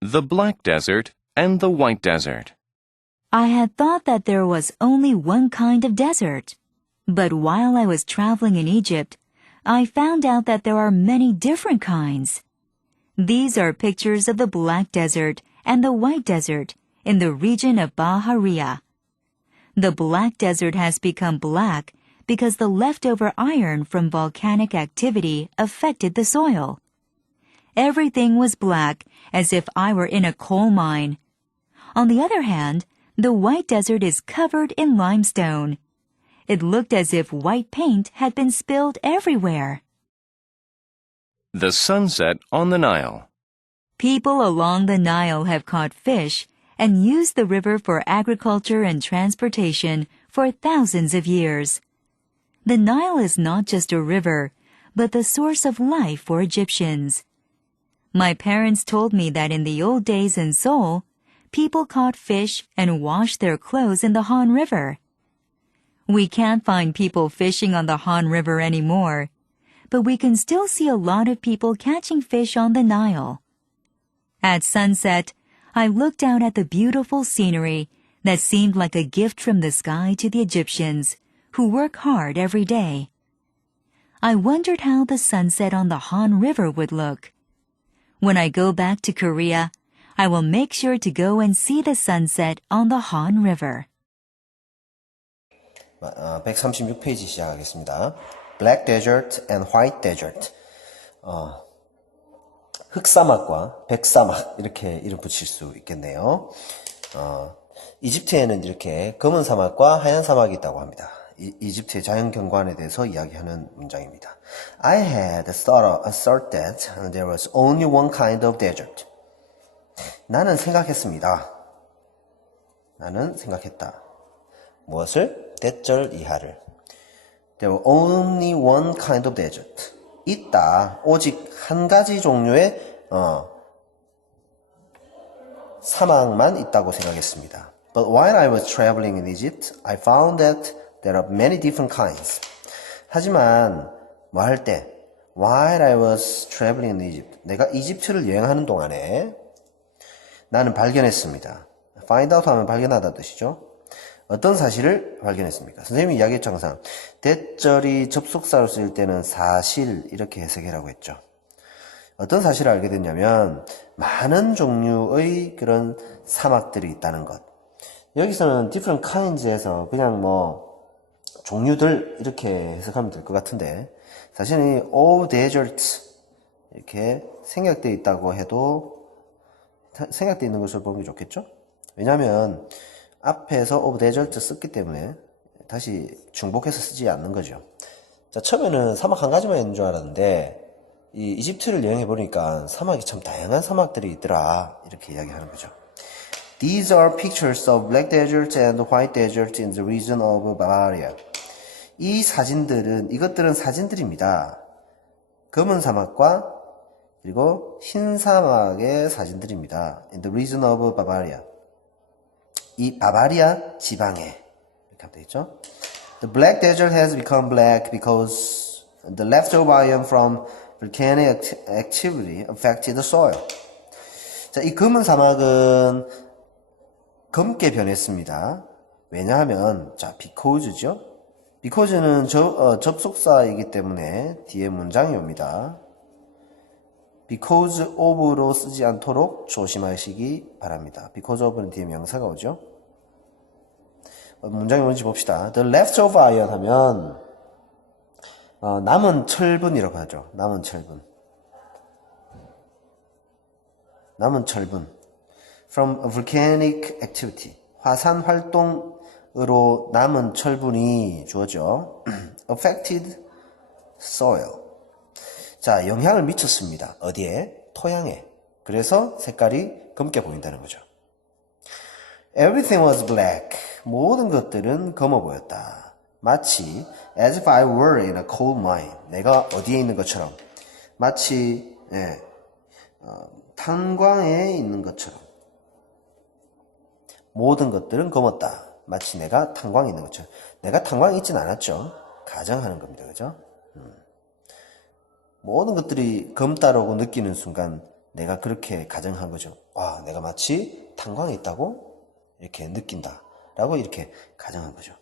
The Black Desert and the White Desert. I had thought that there was only one kind of desert. But while I was traveling in Egypt, I found out that there are many different kinds. These are pictures of the Black Desert and the White Desert in the region of Bahariya. The Black Desert has become black because the leftover iron from volcanic activity affected the soil. Everything was black as if I were in a coal mine. On the other hand, the White Desert is covered in limestone. It looked as if white paint had been spilled everywhere. The sunset on the Nile. People along the Nile have caught fish and used the river for agriculture and transportation for thousands of years. The Nile is not just a river, but the source of life for Egyptians. My parents told me that in the old days in Seoul, people caught fish and washed their clothes in the Han River. We can't find people fishing on the Han River anymore, but we can still see a lot of people catching fish on the Nile. At sunset, I looked out at the beautiful scenery that seemed like a gift from the sky to the Egyptians, who work hard every day. I wondered how the sunset on the Han River would look. When I go back to Korea, I will make sure to go and see the sunset on the Han River. 136페이지 시작하겠습니다. Black Desert and White Desert. 흑사막과 백사막 이렇게 이름 붙일 수 있겠네요. 이집트에는 이렇게 검은 사막과 하얀 사막이 있다고 합니다. 이집트의 자연 경관에 대해서 이야기하는 문장입니다. I had thought that there was only one kind of desert. 나는 생각했습니다. 나는 생각했다. 무엇을? 대절 이하를. There was only one kind of desert. 있다. 오직 한 가지 종류의 사막만 있다고 생각했습니다. But while I was traveling in Egypt, I found that there are many different kinds. 하지만 뭐 할 때? While I was traveling in Egypt. 내가 이집트를 여행하는 동안에 나는 발견했습니다. Find out 하면 발견하다 뜻이죠. 어떤 사실을 발견했습니까? 선생님이 이야기했죠 항상. 대절이 접속사로 쓰일 때는 사실 이렇게 해석이라고 했죠. 어떤 사실을 알게 됐냐면 많은 종류의 그런 사막들이 있다는 것. 여기서는 different kinds에서 그냥 뭐 종류들 이렇게 해석하면 될 것 같은데 사실은 all deserts 이렇게 생략되어 있다고 해도 생략되어 있는 것을 보는 게 좋겠죠? 왜냐하면 앞에서 of desert 썼기 때문에 다시 중복해서 쓰지 않는 거죠. 자, 처음에는 사막 한 가지만 있는 줄 알았는데 이 이집트를 여행해 보니까 사막이 참 다양한 사막들이 있더라 이렇게 이야기하는 거죠. These are pictures of black desert and white desert in the region of Bavaria. 이것들은 사진들입니다. 검은 사막과 그리고 흰 사막의 사진들입니다. In the region of Bavaria. 이 바바리아 지방에 이렇게 하면 되겠죠. The black desert has become black because the leftover iron from volcanic activity affected the soil. 자, 이 검은 사막은 검게 변했습니다. 왜냐하면 자, because죠. because는 접속사이기 때문에 뒤에 문장이 옵니다. because of로 쓰지 않도록 조심하시기 바랍니다. because of는 뒤에 명사가 오죠. 문장이 뭔지 봅시다. The leftover iron 하면 남은 철분이라고 하죠. 남은 철분. From a volcanic activity. 화산 활동으로 남은 철분이 주어져. Affected soil. 자, 영향을 미쳤습니다. 어디에? 토양에. 그래서 색깔이 검게 보인다는 거죠. Everything was black. 모든 것들은 검어 보였다. 마치 as if I were in a coal mine. 내가 어디에 있는 것처럼. 마치 탄광에 있는 것처럼. 모든 것들은 검었다. 마치 내가 탄광에 있는 것처럼. 내가 탄광에 있진 않았죠. 가정하는 겁니다. 그죠? 모든 것들이 검다라고 느끼는 순간 내가 그렇게 가정한 거죠. 와, 내가 마치 탄광에 있다고 이렇게 느낀다. 라고 이렇게 가정한 거죠.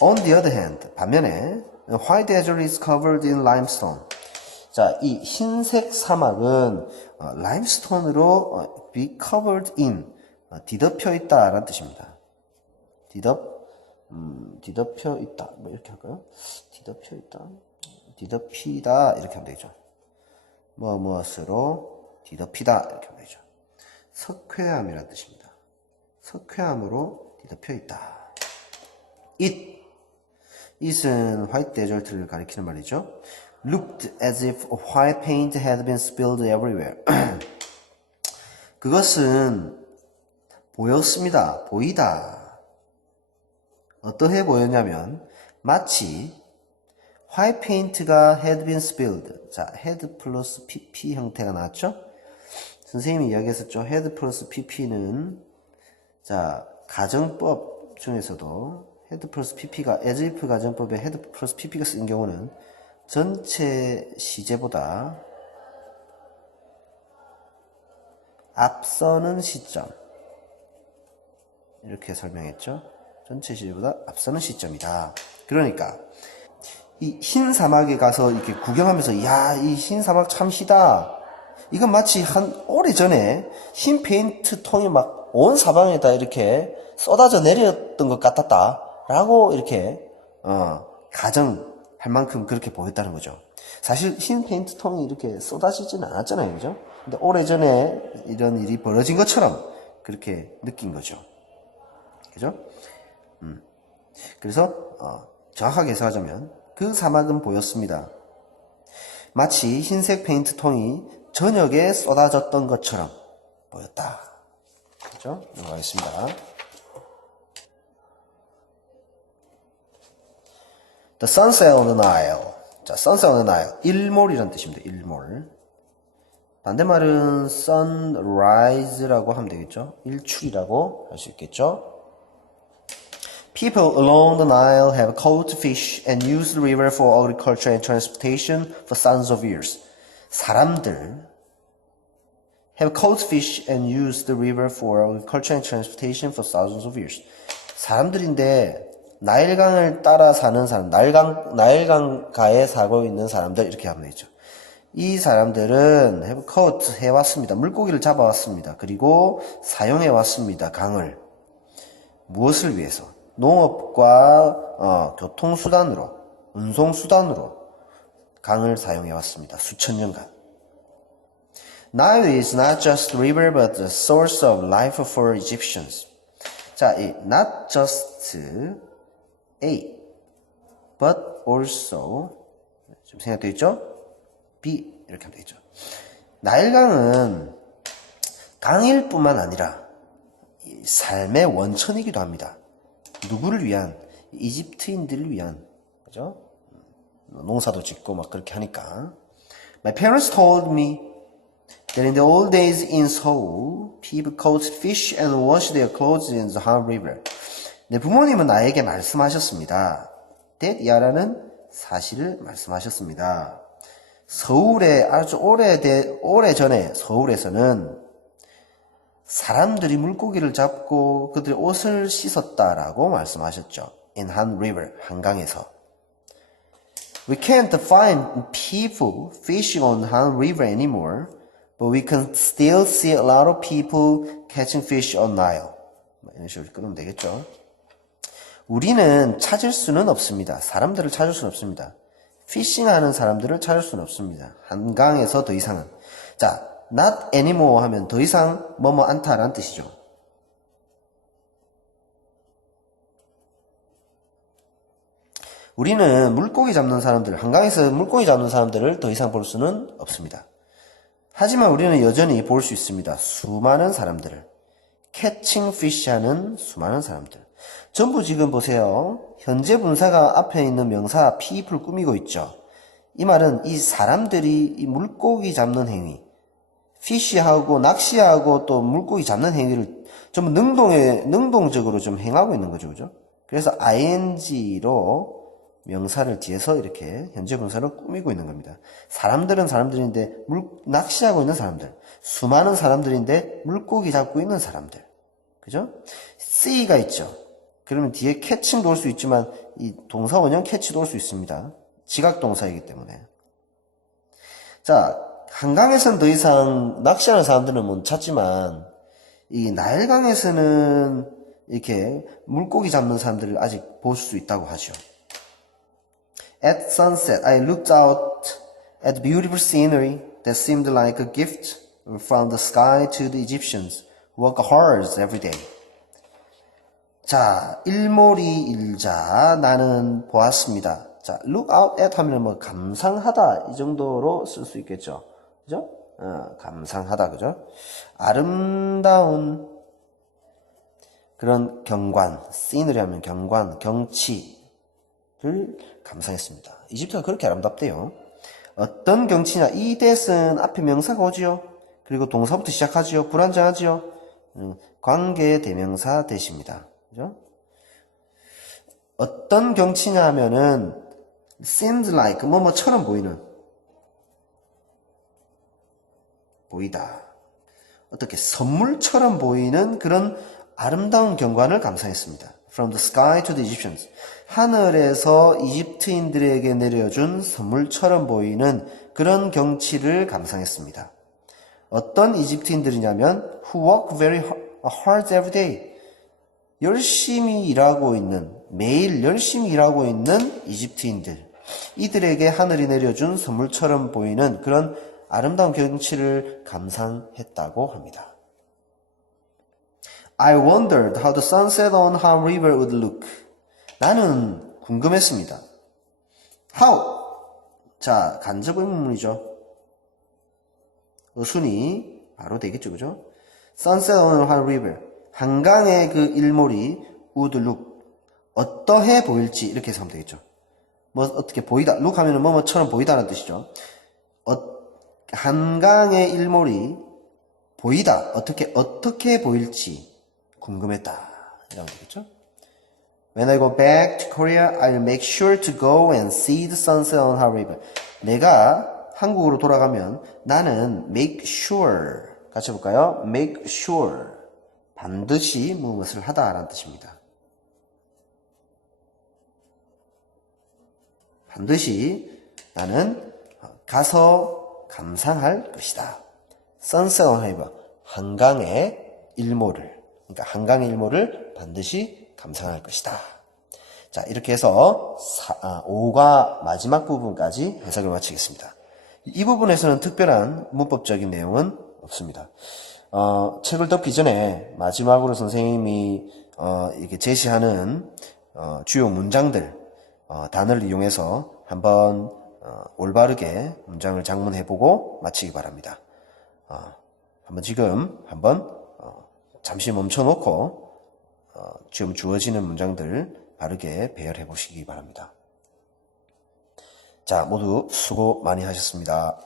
On the other hand, 반면에 White desert is covered in limestone. 자, 이 흰색 사막은 라임스톤으로 be covered in, 뒤덮여 있다라는 뜻입니다. 뒤덮여 있다. 뭐 이렇게 할까요? 뒤덮여 있다. 뒤덮이다. 이렇게 하면 되죠. 무엇으로 뒤덮이다. 이렇게 하면 되죠. 석회암이라는 뜻입니다. 석회암으로 뒤덮여 있다. it은 화이트 데저트를 가리키는 말이죠. looked as if white paint had been spilled everywhere. 그것은 보였습니다. 보이다. 어떠해 보였냐면 마치 화이트 페인트가 had been spilled. 자, had 플러스 pp 형태가 나왔죠? 선생님이 이야기했었죠. had 플러스 pp는 자, 가정법 중에서도 had 플러스 pp가 as if 가정법에 had 플러스 pp가 쓰인 경우는 전체 시제보다 앞서는 시점, 이렇게 설명했죠. 전체 시제보다 앞서는 시점이다. 그러니까 이 흰 사막에 가서 이렇게 구경하면서 야, 이 흰 사막 참 희다. 이건 마치 한 오래전에 흰 페인트 통이 막 온 사방에다 이렇게 쏟아져 내렸던 것 같았다 라고 이렇게 가정할 만큼 그렇게 보였다는 거죠. 사실 흰 페인트 통이 이렇게 쏟아지지는 않았잖아요. 그죠? 근데 오래전에 이런 일이 벌어진 것처럼 그렇게 느낀 거죠. 그죠? 그래서 정확하게 해석하자면 그 사막은 보였습니다. 마치 흰색 페인트 통이 저녁에 쏟아졌던 것처럼 보였다. 그죠? 넘어가겠습니다. The sunset on the Nile. 자, sunset on the Nile. 일몰이란 뜻입니다. 일몰. 반대말은 sunrise라고 하면 되겠죠? 일출이라고 할 수 있겠죠? People along the Nile have caught fish and used the river for agriculture and transportation for thousands of years. 사람들 have caught fish and used the river for agriculture and transportation for thousands of years. 사람들인데 나일강을 따라 사는 사람, 나일강가에 살고 있는 사람들 이렇게 하면 되죠. 이 사람들은 have caught 해왔습니다. 물고기를 잡아왔습니다. 그리고 사용해왔습니다. 강을. 무엇을 위해서? 농업과 교통수단으로, 운송수단으로 강을 사용해왔습니다. 수천 년간. Nile is not just a river but the source of life for Egyptians. 자, 이 not just A but also 좀 생각되어 있죠? B 이렇게 하면 되죠. 나일강은 강일 뿐만 아니라 삶의 원천이기도 합니다. 누구를 위한? 이집트인들을 위한, 그죠? 농사도 짓고 막 그렇게 하니까. My parents told me that in the old days in Seoul, people caught fish and washed their clothes in the Han River. 내 부모님은 나에게 말씀하셨습니다. that 야라는 사실을 말씀하셨습니다. 서울에 아주 오래전에 서울에서는 사람들이 물고기를 잡고 그들의 옷을 씻었다라고 말씀하셨죠. In Han River, 한강에서. We can't find people fishing on Han River anymore, but we can still see a lot of people catching fish on Nile. 이런 식으로 끊으면 되겠죠. 우리는 찾을 수는 없습니다. 사람들을 찾을 수는 없습니다. 피싱하는 사람들을 찾을 수는 없습니다. 한강에서 더 이상은. 자, not anymore 하면 더 이상 뭐뭐 않다라는 뜻이죠. 우리는 물고기 잡는 사람들, 한강에서 물고기 잡는 사람들을 더 이상 볼 수는 없습니다. 하지만 우리는 여전히 볼 수 있습니다. 수많은 사람들을. catching fish 하는 수많은 사람들. 전부 지금 보세요. 현재 분사가 앞에 있는 명사 people을 꾸미고 있죠. 이 말은 이 사람들이 이 물고기 잡는 행위, fish하고 낚시하고 또 물고기 잡는 행위를 전부 능동적으로 좀 행하고 있는 거죠. 그죠? 그래서 ing로 명사를 뒤에서 이렇게 현재 분사로 꾸미고 있는 겁니다. 사람들은 사람들인데 낚시하고 있는 사람들, 수많은 사람들인데 물고기 잡고 있는 사람들, 그죠? see가 있죠. 그러면 뒤에 catching도 올 수 있지만 이 동사 원형 catch도 올 수 있습니다. 지각 동사이기 때문에. 자, 한강에서는 더 이상 낚시하는 사람들은 못 찾지만 이 나일강에서는 이렇게 물고기 잡는 사람들을 아직 볼 수 있다고 하죠. At sunset, I looked out at the beautiful scenery that seemed like a gift from the sky to the Egyptians who work hard every day. 자, 일몰이 일자 나는 보았습니다. 자, look out at 하면 뭐 감상하다 이 정도로 쓸 수 있겠죠. 그죠? 감상하다, 그죠? 아름다운 그런 경관, scenery 하면 경관, 경치를 감상했습니다. 이집트가 그렇게 아름답대요. 어떤 경치냐? 이 that은 앞에 명사가 오지요. 그리고 동사부터 시작하지요. 불안정하지요. 관계 대명사 that입니다. 그죠? 어떤 경치냐 하면은 seemed like 뭐뭐처럼 보이다. 어떻게 선물처럼 보이는 그런 아름다운 경관을 감상했습니다. From the sky to the Egyptians. 하늘에서 이집트인들에게 내려준 선물처럼 보이는 그런 경치를 감상했습니다. 어떤 이집트인들이냐면 who work very hard every day. 열심히 일하고 있는, 매일 열심히 일하고 있는 이집트인들. 이들에게 하늘이 내려준 선물처럼 보이는 그런 아름다운 경치를 감상했다고 합니다. I wondered how the sunset on Ham River would look. 나는 궁금했습니다. How? 자, 간접 의문문이죠. 어순이 바로 되겠죠, 그죠? Sunset on Ham River. 한강의 그 일몰이 would look. 어떠해 보일지 이렇게 해서 하면 되겠죠. 뭐 어떻게 보이다. look 하면은 뭐뭐처럼 보이다는 뜻이죠. 한강의 일몰이 보이다. 어떻게 보일지 궁금했다. 이라고 되겠죠? When I go back to Korea, I'll make sure to go and see the sunset on Ham River. 내가 한국으로 돌아가면 나는 make sure. 같이 해볼까요? make sure. 반드시 무엇을 하다라는 뜻입니다. 반드시 나는 가서 감상할 것이다. Sunset on Ham River. 한강의 일몰을. 그러니까 한강의 일몰을 반드시 감상할 것이다. 자, 이렇게 해서 5과 마지막 부분까지 해석을 마치겠습니다. 이 부분에서는 특별한 문법적인 내용은 없습니다. 책을 덮기 전에 마지막으로 선생님이 이렇게 제시하는 주요 문장들, 단어를 이용해서 한번 올바르게 문장을 작문해보고 마치기 바랍니다. 한번 잠시 멈춰놓고 지금 주어지는 문장들 바르게 배열해 보시기 바랍니다. 자, 모두 수고 많이 하셨습니다.